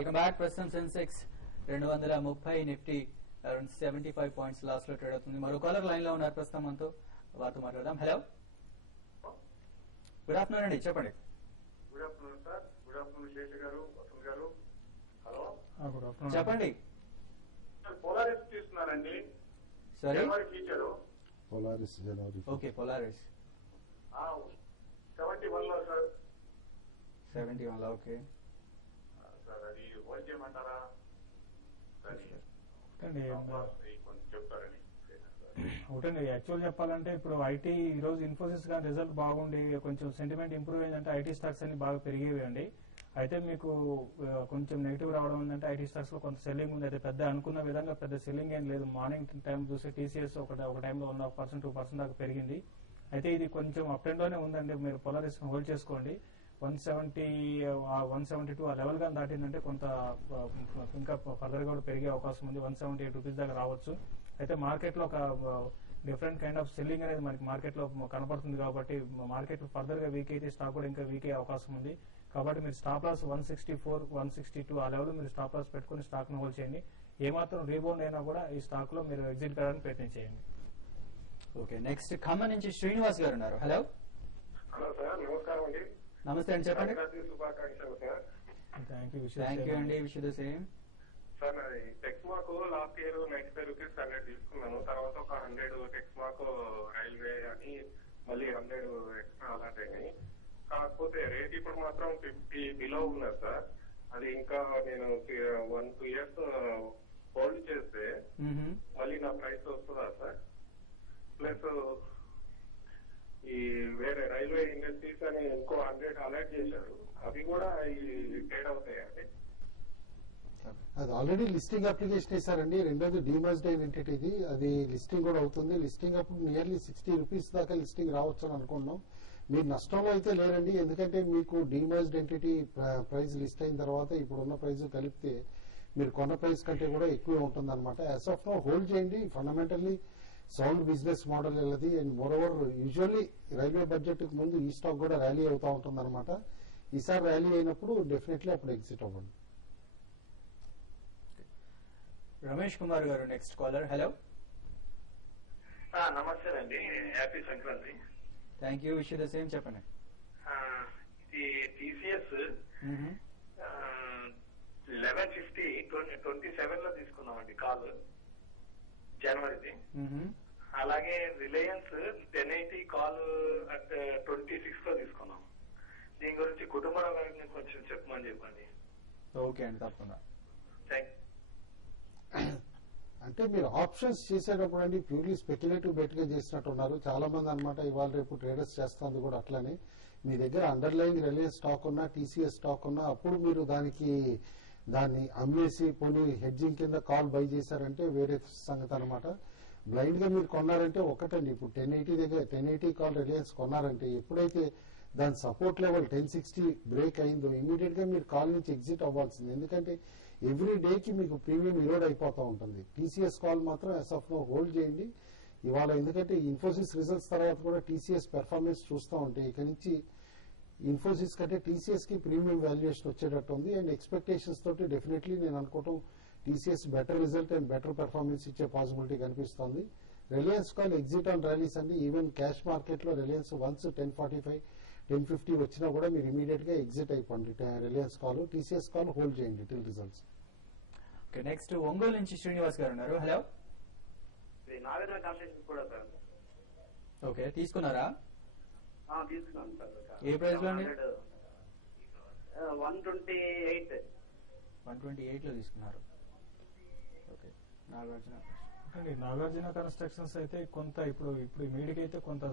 Welcome back. ప్రస్తుతం Sensex 230, Nifty around 75 points loss లో trade అవుతుంది. మరో కాలర్ లైన్ లో ఉన్నారు ప్రస్తుతం మనతో, వారితో మాట్లాడదాం. హలో, గుడ్ ఆఫ్టర్నూన్ అండి, చెప్పండి. Good afternoon sir. Good afternoon Shesha గారు, వసంత్ గారు. హలో, గుడ్ ఆఫ్టర్నూన్ చెప్పండి. పోలారిస్ తీస్తున్నానండి. సరే, జనవరి ఫ్యూచర్. పోలారిస్ జనవరి. ఓకే, పోలారిస్ 71 లో సార్. 71 లో, ఓకే సార్ అది హోల్డ్ చేయమంటారా? కొంచెం చెప్తారని. ఒకటండి, యాక్చువల్ చెప్పాలంటే ఇప్పుడు ఐటీ ఈ రోజు ఇన్ఫోసిస్ గా రిజల్ట్ బాగుండి కొంచెం సెంటిమెంట్ ఇంప్రూవ్ అయిందంటే ఐటీ స్టాక్స్ అన్ని బాగా పెరిగేవి అండి. అయితే మీకు కొంచెం నెగిటివ్ రావడం ఉందంటే ఐటీ స్టాక్స్ లో కొంత సెల్లింగ్ ఉంది. అయితే పెద్ద అనుకున్న విధంగా పెద్ద సెల్లింగ్ ఏం లేదు. మార్నింగ్ టైం చూస్తే టీసీఎస్ ఒక టైంలో 1% 2% దాకా పెరిగింది. అయితే ఇది కొంచెం అప్ అండ్ లోనే ఉందండి. మీరు పోలారిస్ హోల్డ్ చేసుకోండి. 170, 172 ఆ లెవెల్ గా దాటిందంటే కొంత ఇంకా ఫర్దర్ గా కూడా పెరిగే అవకాశం ఉంది. 178 రూపీస్ దాకా రావచ్చు. అయితే మార్కెట్ లో ఒక డిఫరెంట్ కైండ్ ఆఫ్ సెల్లింగ్ అనేది మనకి మార్కెట్ లో కనపడుతుంది. కాబట్టి మార్కెట్ ఫర్దర్ గా వీక్ అయితే స్టాక్ కూడా ఇంకా వీక్ అయ్యే అవకాశం ఉంది. కాబట్టి మీరు స్టాప్ లాస్ 164, 162 ఆ లెవెల్ మీరు స్టాప్ లాస్ పెట్టుకుని స్టాక్ ను హోల్డ్ చేయండి. ఏమాత్రం రీబౌండ్ అయినా కూడా ఈ స్టాక్ లో మీరు ఎగ్జిట్ కావడానికి ప్రయత్నం చేయండి. ఓకే, నెక్స్ట్ ఖమ్మం నుంచి శ్రీనివాస్ గారు ఉన్నారు. హలో. హలో సార్, నమస్కారం అండి. నమస్తే అండి, చెప్పండి. శుభాకాంక్షలు సార్. థ్యాంక్ యూ అండి, wish you the same. Sir నాది టెక్స్మాకు లాస్ట్ ఇయర్ 95 రూపీస్ 100 తీసుకున్నాను. తర్వాత ఒక 100 టెక్స్మాకు రైల్వే అని మళ్ళీ 100 ఎక్స్ట్రా అలాంటి అయినాయి. కాకపోతే రేట్ ఇప్పుడు మాత్రం 50 బిలో ఉన్నది సార్. అది ఇంకా నేను 1-2 ఇయర్స్ హోల్డ్ చేస్తే మళ్ళీ నా ప్రైస్ వస్తుందా సార్? ప్లస్ ఈ వేరే రైల్వే ఇండస్ట్రీస్ అని ఇంకో 100 అలర్ట్ చేశారు, అవి కూడా ఈ ట్రేడ్ అవుతాయండి? అది ఆల్రెడీ లిస్టింగ్ అప్లికేషన్ వేశారండి. రెండోది డిమర్జ్డ్ అయిన ఎంటిటీది, అది లిస్టింగ్ కూడా అవుతుంది. లిస్టింగ్ అప్పుడు నియర్లీ 60 రూపీస్ దాకా లిస్టింగ్ రావచ్చు అని అనుకున్నాం. మీరు నష్టంలో అయితే లేరండి, ఎందుకంటే మీకు డిమర్జ్డ్ ఎంటిటీ ప్రైస్ లిస్ట్ అయిన తర్వాత ఇప్పుడున్న ప్రైస్ కలిపితే మీరు కొన్న ప్రైస్ కంటే కూడా ఎక్కువ ఉంటుంది అనమాట. యాజ్ ఆఫ్ నో హోల్డ్ చేయండి. ఫండమెంటల్లీ సౌండ్ బిజినెస్ మోడల్ వెళ్ళది. And moreover usually railway budget కు ముందు ఈ స్టాక్ కూడా ర్యాలీ అవుతా ఉంటుంది అనమాట. ఈసారి ర్యాలీ అయినప్పుడు డెఫినెట్లీ అప్పుడు ఎగ్జిట్ అవ్వండి. రమేష్ కుమార్ గారు నెక్స్ట్ కాలర్. హలో. నమస్తే అండి, happy Sankranti. Thank you, wish you the same, చెప్పండి. ఇది టీసీఎస్ 1150 27 లో తీసుకున్నామండి కాల్, జనవరిది. అలాగే రిలయన్స్ 1080 కాల్ అట్ 26 లో తీసుకున్నాం. దీని గురించి కుటుంబరావు గారిని కొంచెం చెప్పండి. ఓకే అండి, తప్పకుండా. థ్యాంక్. అంటే మీరు ఆప్షన్స్ చేసేటప్పుడు అండి ప్యూర్లీ స్పెక్యులేటివ్ బెట్ గా చేసినట్టున్నారు చాలా మంది అనమాట. ఇవాళ రేపు ట్రేడర్స్ చేస్తుంది కూడా అట్లానే. మీ దగ్గర అండర్లైన్ రిలయన్స్ స్టాక్ ఉన్నా, టీసీఎస్ స్టాక్ ఉన్నా, అప్పుడు మీరు దాన్ని అమ్మేసి పోనీ హెడ్జింగ్ కింద కాల్ బై చేశారంటే వేరే సంగతి అనమాట. బ్లైండ్ గా మీరు కొన్నారంటే ఒకటండి, ఇప్పుడు 1080 కాల్ రిలయన్స్ కొన్నారంటే ఎప్పుడైతే దాని సపోర్ట్ లెవెల్ 1060 బ్రేక్ అయిందో ఇమీడియట్ గా మీరు కాల్ నుంచి ఎగ్జిట్ అవ్వాల్సింది. ఎందుకంటే ఎవ్రీ డేకి మీకు ప్రీమియం ఇరోడ్ అయిపోతూ ఉంటుంది. టీసీఎస్ కాల్ మాత్రం యాజ్ ఆఫ్ నో హోల్డ్ చేయండి ఇవాళ. ఎందుకంటే ఇన్ఫోసిస్ రిజల్ట్స్ తర్వాత కూడా టీసీఎస్ పెర్ఫార్మెన్స్ చూస్తూ ఉంటే ఇక నుంచి ఇన్ఫోసిస్ కంటే టీసీఎస్ కి ప్రీమియం వాల్యుయేషన్ వచ్చేటట్టు ఉంది. అండ్ ఎక్స్పెక్టేషన్స్ తోటి డెఫినెట్లీ నేను అనుకోవటం TCS better result and better performance ఇచ్చే పాసిబిలిటీ కనిపిస్తోంది. Reliance call exit on rallies అండి. ఈవెన్ క్యాష్ మార్కెట్ లో రిలయన్స్ వన్స్ 1045, 1050 వచ్చినా కూడా మీరు ఇమీడియట్ గా ఎగ్జిట్ అయిపోండి Reliance call. TCS call hold చేయండి till results. Okay, next Ongole నుంచి శ్రీనివాస్ గారు ఉన్నారు. హలో. నాగార్జున కన్స్ట్రక్షన్ కూడా సార్. ఓకే, తీసుకున్నారా? తీసుకున్నాను సార్. ఏ ప్రైస్ లో? 128. 128 లో తీసుకున్నారు. ఓకే, నాగార్జున కన్స్ట్రక్షన్స్ అయితే కొంత ఇప్పుడు ఇమీడియట్ అయితే కొంత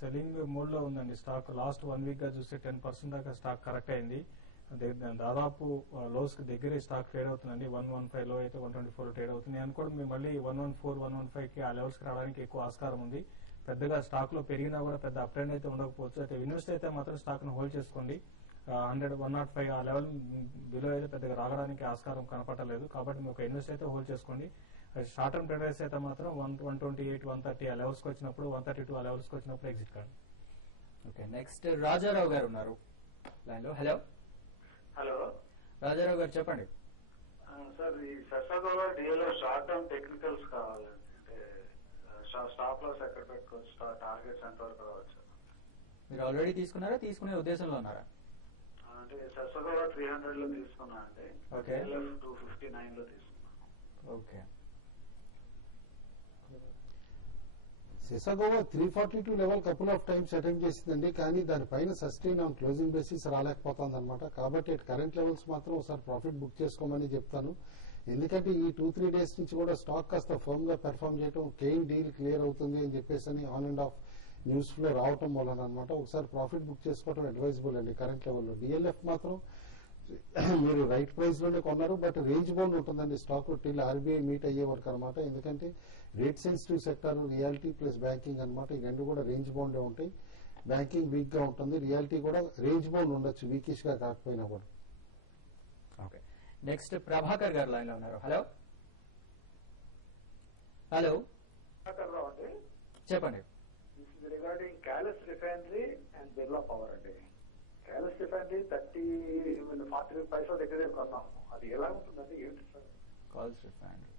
సెల్లింగ్ మోడ్ లో ఉందండి స్టాక్. లాస్ట్ 1 వీక్ గా చూస్తే 10% దాకా స్టాక్ కరెక్ట్ అయింది. దాదాపు లోస్ కి దగ్గరే స్టాక్ ట్రేడ్ అవుతుందండి. 115 లో అయితే 124 ట్రేడ్ అవుతుంది. నేను కూడా మేము మళ్ళీ 114, 115 కి ఆ లెవెల్స్ కి రావడానికి ఎక్కువ ఆస్కారం ఉంది. పెద్దగా స్టాక్ లో పెరిగినా కూడా పెద్ద అప్ ట్రెండ్ అయితే ఉండకపోవచ్చు. అయితే ఇన్వెస్ట్ అయితే మాత్రం స్టాక్ ను హోల్డ్ చేసుకోండి. 100, 105 ఆ లెవెల్ బిలో అయితే పెద్దగా రావడానికి ఆస్కారం కనపడలేదు. కాబట్టి మీకు ఇన్వెస్ట్ అయితే హోల్డ్ చేసుకోండి. షార్ట్ టర్మ్ ట్రేడర్స్ అయితే మాత్రం 128, 130 ఆ లెవెల్స్ కి వచ్చినప్పుడు, 132 ఆ లెవెల్స్ కి వచ్చినప్పుడు ఎగ్జిట్ కాండి. ఓకే, నెక్స్ట్ రాజారావు గారు ఉన్నారు లైన్ లో. హలో. హలో రాజారావు గారు, చెప్పండి. సార్ ఈ సెసగోలో డిఎల్ఓ షార్ట్ టర్మ్ టెక్నికల్స్ కావాలండి. అంటే స్టాప్ లాస్ ఎక్కడ పెట్టుకోవచ్చు, టార్గెట్స్ ఎంత వరకు రావచ్చు? మీరు ఆల్రెడీ తీసుకున్నారా, తీసుకునే ఉద్దేశంలో ఉన్నారా? అంటే సెసగోలో 300 లో తీసుకున్నా అండి. Okay. 259 లో తీసుకున్నాను. Okay. Sesa Goa 342 level couple of times attempt చేసిందండి, కానీ దానిపైన సస్టైన్ ఆన్ క్లోజింగ్ బేసిస్ రాలేకపోతుంది అనమాట. కాబట్టి కరెంట్ లెవెల్స్ మాత్రం ఒకసారి ప్రాఫిట్ బుక్ చేసుకోమని చెప్తాను. ఎందుకంటే ఈ 2-3 డేస్ నుంచి కూడా స్టాక్ కాస్త ఫర్మ్ గా పెర్ఫామ్ చేయడం, కేయిన్ డీల్ క్లియర్ అవుతుంది అని చెప్పేసి అని on and of news flow రావటం వలన అనమాట ఒకసారి ప్రాఫిట్ బుక్ చేసుకోవడం అడ్వైజబుల్ అండి కరెంట్ లెవెల్లో. డిఎల్ఎఫ్ మాత్రం మీరు రైట్ ప్రైస్ లోనే కొన్నారు, బట్ రేంజ్ బౌండ్ ఉంటుందండి స్టాక్ టిల్ ఆర్బీఐ మీట్ అయ్యే వరకు అనమాట. ఎందుకంటే rate sensitive sector reality plus banking అనమాట, ఈ రెండు కూడా రేంజ్ బౌండే ఉంటాయి. బ్యాంకింగ్ వీక్ గా ఉంటుంది, రియాలిటీ కూడా రేంజ్ బౌండ్ ఉండొచ్చు, వీకిష్ గా కాకపోయినా కూడా. ఓకే. నెక్స్ట్ ప్రభాకర్ గారు లైన్ లో ఉన్నారు. హలో హలో చెప్పండి. Regarding callus refinery and Birla power అండి. క్యాలస్ రిఫైనరీ 40 పైసలు దగ్గరే కొన్నాము. అది ఎలా ఉంటుందండి, ఏంటి sir? Calls refinery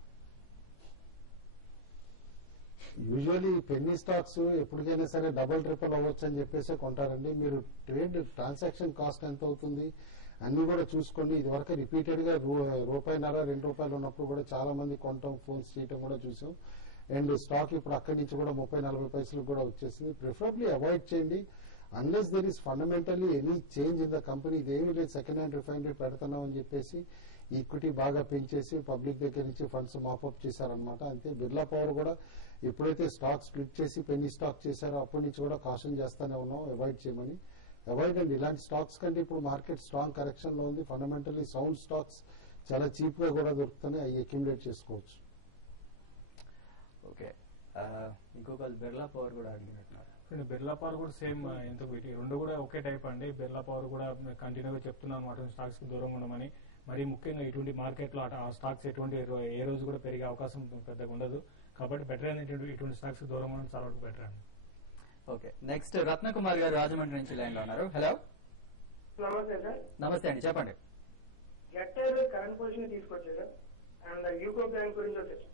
usually Penney stocks ఎప్పటికైనా సరే డబుల్ ట్రిపుల్ అవ్వచ్చు అని చెప్పేసి కొంటారండి. మీరు ట్రేడ్ ట్రాన్సాక్షన్ కాస్ట్ ఎంత అవుతుంది అన్ని కూడా చూసుకోండి. ఇది వరకు రిపీటెడ్ గా రూపాయిన్నర ₹2 ఉన్నప్పుడు కూడా చాలా మంది కొనటం, ఫోన్స్ చేయటం కూడా చూసాం. అండ్ స్టాక్ ఇప్పుడు అక్కడి నుంచి కూడా 30-40 పైసలకు కూడా వచ్చేసింది. ప్రిఫరబ్లీ అవాయిడ్ చేయండి unless there is fundamentally any change in the company. ఇదేమీ లేదు సెకండ్ హ్యాండ్ రిఫైనరీ పెడుతున్నాం అని చెప్పేసి ఈక్విటీ బాగా పెంచేసి పబ్లిక్ దగ్గర నుంచి ఫండ్స్ మాపప్ చేశారనమాట. అంతే బిర్లా పవర్ కూడా ఎప్పుడైతే స్టాక్ స్ప్లిట్ చేసి పెన్నీ స్టాక్ చేశారో అప్పటి నుంచి కూడా కాషన్ చేస్తానే ఉన్నాం అవాయిడ్ చేయమని. అవాయిడ్ అండి ఇలాంటి స్టాక్స్ కంటే ఇప్పుడు మార్కెట్ స్ట్రాంగ్ కరెక్షన్ లో ఉంది. ఫండమెంటల్లీ సౌండ్ స్టాక్స్ చాలా చీప్ గా కూడా దొరుకుతున్నాయి, అవి అక్యుములేట్ చేసుకోవచ్చు. ఓకే. ఇంకొక బిర్లా పవర్ కూడా అడిగినట్టున్నారు. బిర్లా పవర్ కూడా సేమ్ ఎందుకు రెండు కూడా ఒకే టైప్ అండి. బిర్లా పవర్ కూడా కంటిన్యూగా చెప్తున్నాను అన్నమాట స్టాక్స్ కి దూరంగా ఉండమని. మరి ముఖ్యంగా ఇటువంటి మార్కెట్ లో ఆ స్టాక్స్ ఎటువంటి ఏ రోజు కూడా పెరిగే అవకాశం పెద్దగా ఉండదు. కాబట్టి బెటర్ అనేది ఇటువంటి స్టాక్స్ కి దూరంగా ఉండడం చాలా వరకు బెటర్ అండి. ఓకే. నెక్స్ట్ రత్నకుమార్ గారు రాజమండ్రి నుంచి లైన్ లో ఉన్నారు. హలో నమస్తే సార్. నమస్తే అండి, చెప్పండి. జెట్టర్ కరెంట్ పొజిషన్ తీసుకొచ్చారు సార్. అండ్ యూకో బ్యాంక్ గురించి వచ్చేసి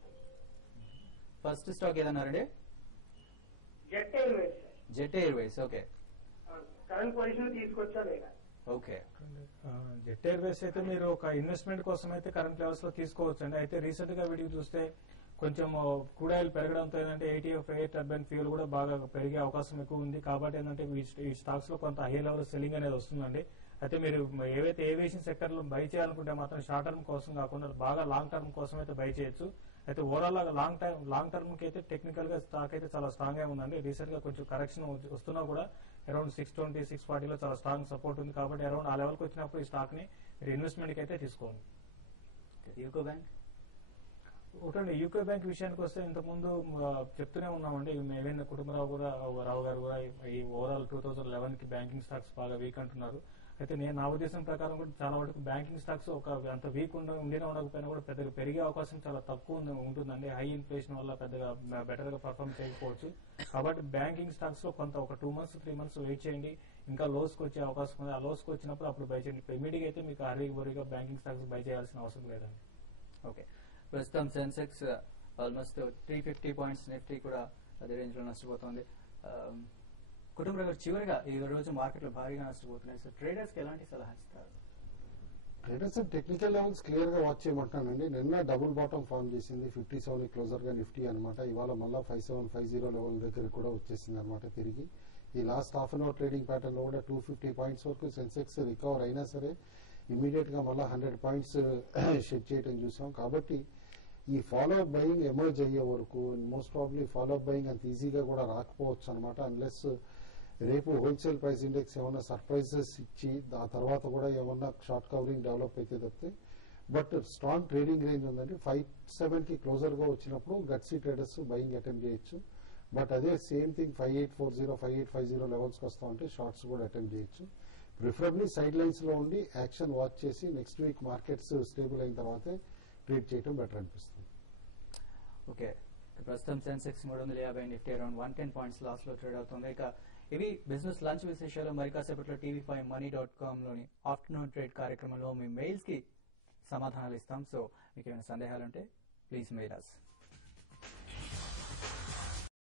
ఫస్ట్ స్టాక్ ఏదన్నారండి? Jet Airways sir. Jet Airways. Okay. Current position తీసుకొచ్చా లేదా? ఓకే. జెట్ ఎయిర్వేస్ అయితే మీరు ఒక ఇన్వెస్ట్మెంట్ కోసం అయితే కరెంట్ లెవెల్స్ లో తీసుకోవచ్చు అండి. అయితే రీసెంట్ గా వీడియో చూస్తే కొంచెం క్రూడ్ ఆయిల్ పెరగడంతో ఏంటంటే ATF ఎయిర్ టర్బైన్ ఫ్యూయల్ కూడా బాగా పెరిగే అవకాశం ఎక్కువ ఉంది. కాబట్టి ఏంటంటే ఈ స్టాక్స్ లో కొంత హై లెవెల్ సెల్లింగ్ అనేది వస్తుందండి. అయితే మీరు ఏవైతే ఏవియేషన్ సెక్టర్ లో బై చేయాలనుకుంటే మాత్రం షార్ట్ టర్మ్ కోసం కాకుండా బాగా లాంగ్ టర్మ్ కోసం అయితే బై చేయొచ్చు. అయితే ఓవరాల్ లాంగ్ టర్మ్ కి అయితే టెక్నికల్ గా స్టాక్ అయితే చాలా స్ట్రాంగ్ గా ఉందండి. రీసెంట్ గా కొంచెం కరెక్షన్ వస్తున్నా కూడా అరౌండ్ 620, 640 లో చాలా స్ట్రాంగ్ సపోర్ట్ ఉంది. కాబట్టి అరౌండ్ ఆ లెవెల్ కి వచ్చినప్పుడు ఈ స్టాక్ ని మీరు ఇన్వెస్ట్మెంట్ కి అయితే తీసుకోండి. యూకో బ్యాంక్ ఒకటండి యూకో బ్యాంక్ విషయానికి వస్తే ఇంతకుముందు చెప్తూనే ఉన్నామండి. ఏవైనా కుటుంబరావు గారు కూడా ఈ ఓవరాల్ 2011 కి బ్యాంకింగ్ స్టాక్స్ బాగా వీక్ అంటున్నారు. అయితే నా ఉద్దేశం ప్రకారం కూడా చాలా వరకు బ్యాంకింగ్ స్టాక్స్ అంత వీక్ ఉండినా ఉండకపోయినా కూడా పెద్దగా పెరిగే అవకాశం చాలా తక్కువ ఉంటుందండి. హై ఇన్ఫ్లేషన్ వల్ల పెద్దగా బెటర్ గా పర్ఫార్మ్ చేయకపోవచ్చు. కాబట్టి బ్యాంకింగ్ స్టాక్స్ లో కొంత ఒక 2 months 3 months వెయిట్ చేయండి. ఇంకా లోస్ కి వచ్చే అవకాశం ఉంది. ఆ లోస్ కి వచ్చినప్పుడు అప్పుడు బై చేయండి. ఇమీడియట్ అయితే మీకు హరీగా బ్యాంకింగ్ స్టాక్స్ బై చేయాల్సిన అవసరం లేదండి. ఓకే. ప్రస్తుతం సెన్సెక్స్ ఆల్మోస్ట్ 350 పాయింట్స్, నిఫ్టీ కూడా అదే రేంజ్ లో నష్టపోతుంది. కుటుంబ చివరిగా ఈ రోజు మార్కెట్ లో భారీగా నష్టపోతున్నాయి. సో ట్రేడర్స్ కి ఎలాంటి సలహా ఇస్తారు? ట్రేడర్స్ టెక్నికల్ లెవెల్స్ క్లియర్ గా వాచ్ చేయమంటానండి. నిన్న డబుల్ బాటమ్ ఫామ్ చేసింది 57 క్లోజర్ గా నిఫ్టీ అనమాట. ఇవాళ మళ్ళా 5750 లెవెల్ దగ్గర కూడా వచ్చేసింది అనమాట తిరిగి. ఈ last half an hour trading pattern లో కూడా 250 పాయింట్స్ వరకు సెన్సెక్స్ రికవర్ అయినా సరే ఇమీడియట్ గా మళ్ళీ 100 పాయింట్స్ షెడ్ చేయడం చూసాం. కాబట్టి ఈ ఫాలో అప్ బయింగ్ ఎమర్జ్ అయ్యే వరకు most probably follow up buying అంత ఈజీగా కూడా రాకపోవచ్చు అనమాట. అన్లెస్ రేపు హోల్సేల్ ప్రైస్ ఇండెక్స్ ఏమన్నా సర్ప్రైజెస్ ఇచ్చి ఆ తర్వాత కూడా ఏమన్నా షార్ట్ కవరింగ్ డెవలప్ అయితే తప్పితే. బట్ స్ట్రాంగ్ ట్రేడింగ్ రేంజ్ ఉందండి. 57 కి క్లోజర్ గా వచ్చినప్పుడు గట్సీ ట్రేడర్స్ బయింగ్ అటెంప్ట్ చేయొచ్చు. బట్ అదే సేమ్ థింగ్ 5840, 5850 లెవెల్స్ కి వస్తా ఉంటే షార్ట్స్ కూడా అటెంప్ట్ చేయొచ్చు. ప్రిఫరబ్లీ సైడ్ లైన్స్ లో ఉండి యాక్షన్ వాచ్ చేసి నెక్స్ట్ వీక్ మార్కెట్స్ స్టేబుల్ అయిన తర్వాతే ట్రేడ్ చేయడం బెటర్ అనిపిస్తుంది. ఓకే. ప్రస్తుతం Sensex 350, Nifty around 110 points loss లో ట్రేడ్ అవుతుంది. ఇక ఇవి బిజినెస్ లంచ్ విశేషాలు. మరి కాసేపట్లో TV5money.com లోని ఆఫ్టర్నూన్ ట్రేడ్ కార్యక్రమంలో మీ మెయిల్స్ కి సమాధానాలు ఇస్తాం. సో మీకు ఏమైనా సందేహాలు ఉంటే ప్లీజ్ మెయిల్ us.